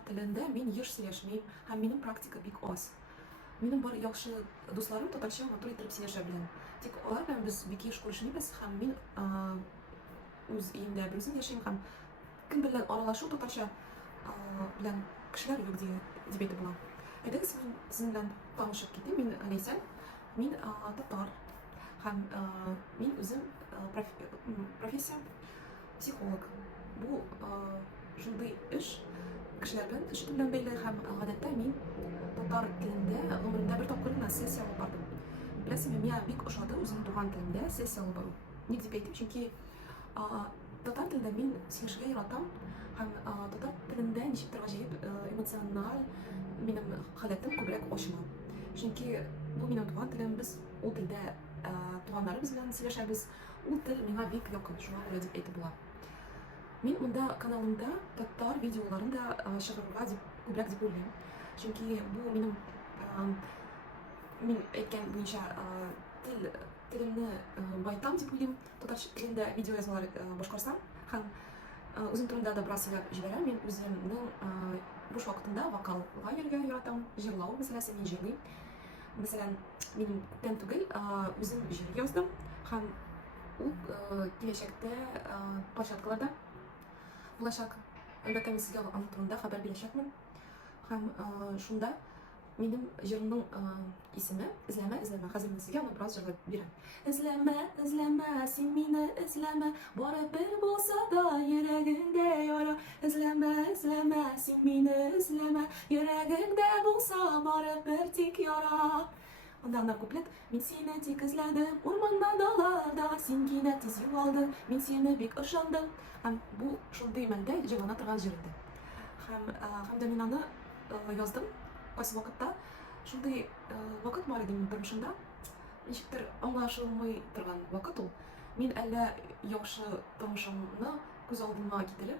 татар тілінде мен еш сөйлешмеймін һәм менің практика бик аз. Менің бар яхшы дусларым татарча матур итеп сөйләшә белән. Тик алар белән без бик еш күрешмибез һәм мин үз өемдә бер үзем яшим һәм кем белән аралашу татарча белән кешеләр юк дип әйтеп була. Әйдәгез, мин сезнең белән танышып китим. Мин Ләйсән, мин татар һәм мин үзем профессиям психолог. Бу шундый эш кешеләр белән эш белән бәйле һәм гадәттә мин татар телендә гомеремдә бер тапкыр гына сессия алып бардым. Беләсезме, миңа бик ошады үземнең туган телемдә сессия алып бару. Ник дип әйтим, чөнки татар телендә мин сөйләшергә яратам һәм татар телендә ничектер гаҗәеп эмоциональ минем халәтем күбрәк ачыла. Чөнки бу минем туган телем, без ул телдә туганнарыбыз белән сөйләшәбез. Ул тел миңа бик якын, шуңа күрә дип әйтеп була. Мин монда каналымда татар видеоларын да чыгарырга күбрәк дип уйлыйм. Чөнки бу минем мин әйткән буенча телемне байтам дип уйлыйм. Татар телендә видео язмалар башкарсам һәм үзем турында да бераз сөйләп җибәрәм. Мин үземнең буш вакытында вокалга йөрергә яратам. Җырлау мәсьәләсе, мин җырлыйм. Мәсәлән, мин күптән түгел үзем җыр яздым һәм ул киләчәктә площадкаларда булачак. Әлбәттә, мин сезгә аның турында хәбәр бирәчәкмен. Һәм шунда минем җырымның исеме «Эзләмә, эзләмә». Хәзер мин сезгә аны бераз җырлап бирәм. Эзләмә, эзләмә, син мине эзләмә, бары бер булса да йөрәгеңдә яра. Эзләмә, эзләмә, син мине эзләмә, йөрәгеңдә булса бары бер тик яра. Анда куплет: мин сине тик эзләдем, урманда, далаларда, син кинәт тиз югалдың, мин сине бик ышандым. Һәм бу шундый мәлдә җырлана торган җыр иде. Һәм дә мин аны яздым. Кайсы вакытта шундый вакыт бар иде минем тормышымда. Ничектер аңлашылмый торган вакыт ул. Мин әллә яхшы тормышымны күз алдыма китереп,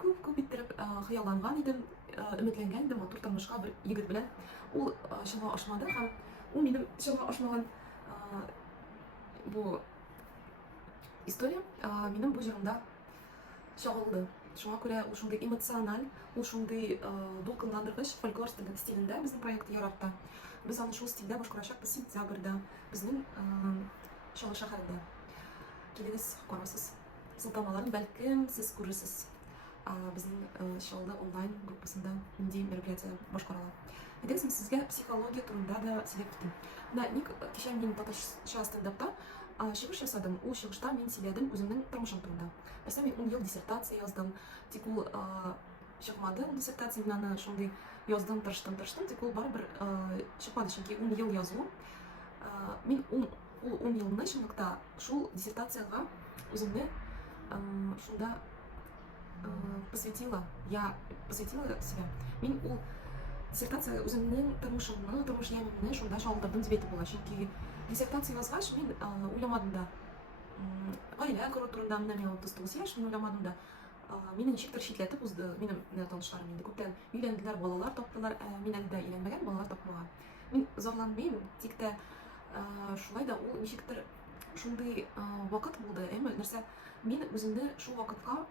күп иттереп хыялланган идем, өметләнгән идем матур тормышка бер егет белән. Ул чынга ашмады һәм ул минем чынга ашмаган бу история минем бу җырымда чагылды. Шуңа күрә ул шундый эмоциональ, ул шундый дулкынландыргыч фольклор стилендә безнең проектты яратты. Без аны шул стильдә башкарачакбыз сентябрьдә безнең Чаллы шәһәрендә. Килегез, карасыз. Сылтамаларын бәлкем сез күрерсез. Безнең Чаллы онлайн группасында нинди мероприятие башкарыла. Әйдәгез, мин сезгә психология турында да сөйләп китим. Ник кичә мин татарча стендапта чыгыш ясадым. Ул чыгышта мин сөйләдем үземнең тормышым турында. Мәсәлән, мин 10 ел диссертация яздым. Тик ул чыкмады, ул диссертация, мин аны шундый яздым, тырыштым, тик ул барыбер чыкмады, чөнки 10 ел язу. Мин ул 10 елны чынлыкта шул диссертацияга үземне шунда посвятила себя. Мин ул диссертация үземнең тормышымны, тормыш ямимне шунда чагылдырдым дип әйтеп була. Чөнки диссертация язгач мин уйламадым да. Гаилә кору турында менә мин 39 яшь, мин уйламадым да. Мине ничектер читләтеп узды минем танышларым инде. Күптән өйләнделәр, балалар таптылар, мин әле дә өйләнмәгән, балалар тапмаган. Мин зарланмыйм, тик тә шулай да ул ничектер шундый вакыт булды, нәрсә мин үземне шул вакытка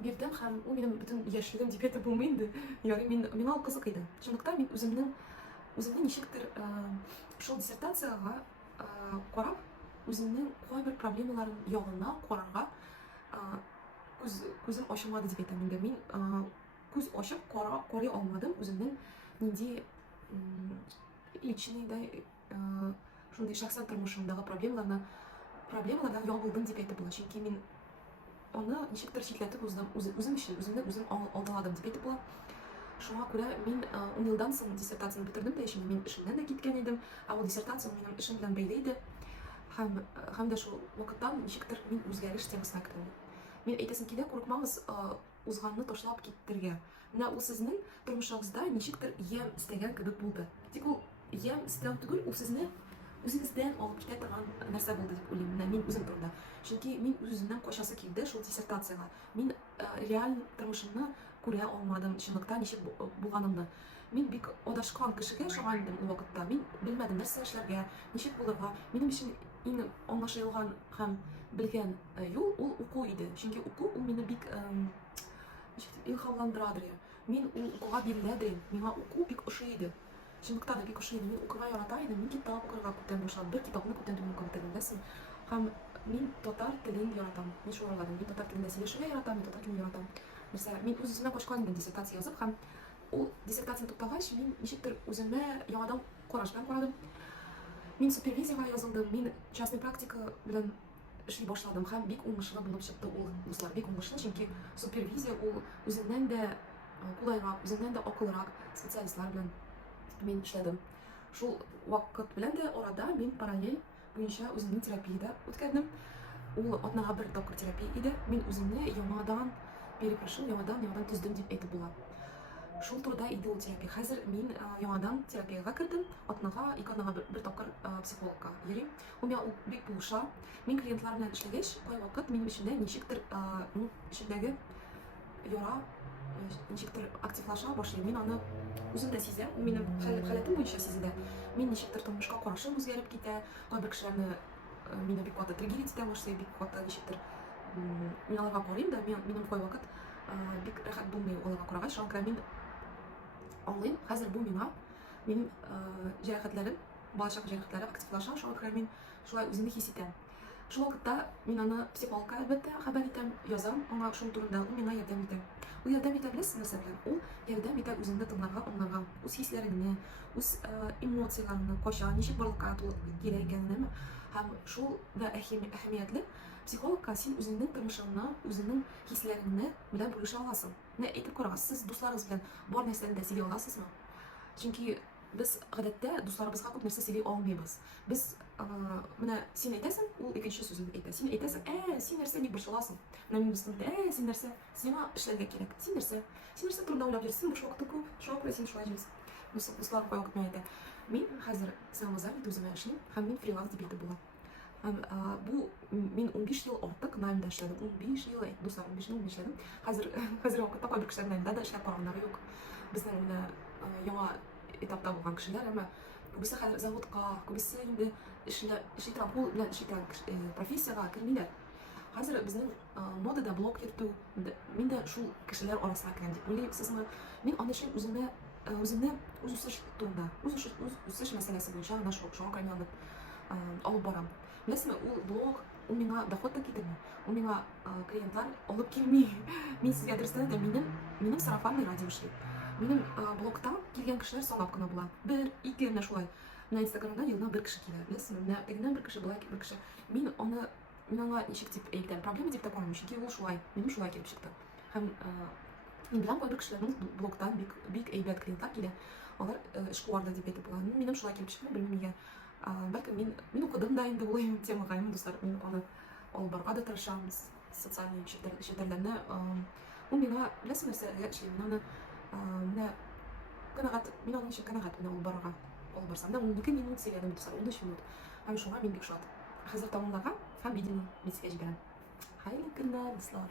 бирдем һәм ул минем бөтен яшьлегем дип әйтеп булмый инде. Ягъни миңа ул кызык иде. Шундыктан мин үземне ничектер шул диссертацияга карап, үземнең кайбер проблемаларын ягына карарга күзем ачылмады дип әйтәм инде. Мин күз ачып карый алмадым үземнең нинди личный да шундый шәхси тормышымдагы проблемалардан ябылдым дип әйтеп була. Чөнки мин аны ничектер читләтеп уздым, үземне алдаладым дип әйтеп була. Шуңа күрә мин 10 елдан соң диссертацияны бетердем дә, мин эшемнән дә киткән идем. Ул диссертация минем эшем белән бәйле иде. Һәм дә шул вакыттан ничектер мин үзгәреш темасына киттем. Мин әйтәсем килә, курыкмагыз узганны ташлап китәргә. Менә ул сезнең тормышыгызда ничектер ям истәгән кебек булды. Тик ул ям истәү түгел, ул сезне үзегездән алып китә торган нәрсә булды дип уйлыйм. Менә мин үзем турында. Чөнки мин үземнән качасы килде шул диссертацияга. Мин реаль тормышымны күрә алмадым, чынлыкта ничек булганымны. Мин бик адашкан кешегә ошаган идем ул вакытта. Мин белмәдем нәрсә эшләргә, ничек булырга. Минем өчен иң аңлашылган һәм белгән юл ул уку иде. Чөнки уку ул мине бик илһамландырадыр. Мин укуга бирелә миңа уку бик ошый иде. Чынлыкта да бик ошый иде. Мин укырга ярата идем. Мин китап укырга күптән башладым. Бер китапны күптән түгел укып беләсең. Һәм мин татар телен яратам. Мин шуны уйладым. Мин татар телендә сөйләшергә яратам, мин татар телен яратам. Нәрсә, мин үз-үземә качкан идем диссертация язып һәм ул диссертация туктагач, мин ничектер үземә яңадан караш белән карадым. Мин супервизиягә язылдым. Мин частный практика белән эшли башладым һәм бик уңышлы булып чыкты ул. Дуслар, бик уңышлы, чөнки супервизия ул үзеннән дә кулайрак, үзеннән дә акыллырак специалистлар белән мин эшләдем. Шул вакыт белән дә арада мин параллель буенча үземнең терапиядә үткәрдем. Ул атнага бер тапкыр терапия иде. Мин үземне яңадан перепрошил, яңадан төздем дип әйтеп була. Шул турыда иде ул терапия. Хәзер мин яңадан терапиягә кертдем. Атнага, ике атнага бер тапкыр психологка йөрим. Ул миңа бик булыша. Мин клиентлар белән эшләгәч, кайвакыт минем эчемдә ничектер эчемдәге яра ничектер активлаша башлый. Мин аны үзем дә сизәм. Ул минем халәтем буенча сизелә. Мин ничектер тормышка карашым үзгәреп китә. Кайбер кешеләрне мине бик каты триггерить итә башлый, бик каты ничектер мин аларга карыйм да, минем кайвакыт бик рәхәт булмый аларга карагач, шуңа күрә мин аңлыйм, хәзер бу миңа минем җәрәхәтләрем, балачак җәрәхәтләре активлаша, шуңа күрә мин шулай үземне хис итәм. Шул вакытта мин аны психологка әлбәттә хәбәр итәм, язам аңа шул турында, ул миңа ярдәм итә. Ул ярдәм итә беләсез нәрсә белән? Ул ярдәм итә үзеңне тыңларга, аңларга, үз хисләреңне, үз эмоцияларыңны, кайчан, ничек барлыкка кирәк икәнен, һәм шул да әһәмиятле. Психологка син үзеңнең тормышыңны, үзеңнең хисләреңне белән бүлешә аласың. Менә әйтеп карагыз, сез дусларыгыз белән бар нәрсәне дә сөйли аласызмы? Чөнки без гадәттә дусларыбызга күп нәрсә сөйли алмыйбыз. Без менә син әйтәсең, ул икенче сүзен әйтә. Син әйтәсең, син нәрсә ник борчыласың? Менә мин дустым, син нәрсә, сиңа эшләргә кирәк. Син нәрсә турында уйлап йөрсең, буш вакыты күп, шуңа күрә син шулай җыйсың. Дуслар кайвакыт миңа әйтә. Мин хәзер самозанят үземә эшлим һәм мин фриланс дип әйтеп була. Бу мин 15 ел артык наймда эшләдем. 15 ел, дуслар, 15 ел эшләдем. Хәзер вакытта кайбер кешеләр наймда да эшләп барганнары юк. Безнең менә яңа этапта булган кешеләр, әмма күбесе хәзер заводка, күбесе инде эшли торган кул белән эшли торган профессиягә кермиләр. Хәзер безнең модада блог йөртү, мин дә шул кешеләр арасына керәм дип уйлыйсызмы? Мин аны өчен үземне үз үсеш турында, үз үсеш мәсьәләсе буенча гына шуңа күрә аны алып барам. Беләсезме, ул блог, ул миңа доход та китерми, ул миңа клиентлар алып килми. Мин сезгә дөрестән дә минем сарафанный радио эшли. Минем блогта килгән кешеләр санап кына була. 1-2 менә шулай. Менә Инстаграмда елына бер кеше килә. Беләсезме, менә тегеннән бер кеше, болай бер кеше. Мин аңа ничек дип әйтәм, проблема дип тә карамыйм, чөнки ул шулай, минем шулай килеп чыкты. Һәм мин белән кайбер кешеләрнең блогтан бик әйбәт клиентлар килә. Алар эшкуар да дип әйтеп була. Минем шулай килеп чыкты, белмим нигә. Бәлкем мин укыдым да инде уйлыйм темага, дуслар, мин аны алып барырга да тырышам, социаль челтәрләрне. Ул миңа беләсезме нәрсә эшли, мин аны менә мин аның өчен канәгать менә алып барсам да, 12 минут сөйләдем, дуслар, 13 минут. Һәм шуңа мин бик шат. Хәзер тамамларга һәм видеоны мин сезгә җибәрәм. Хәерле көннәр, дуслар.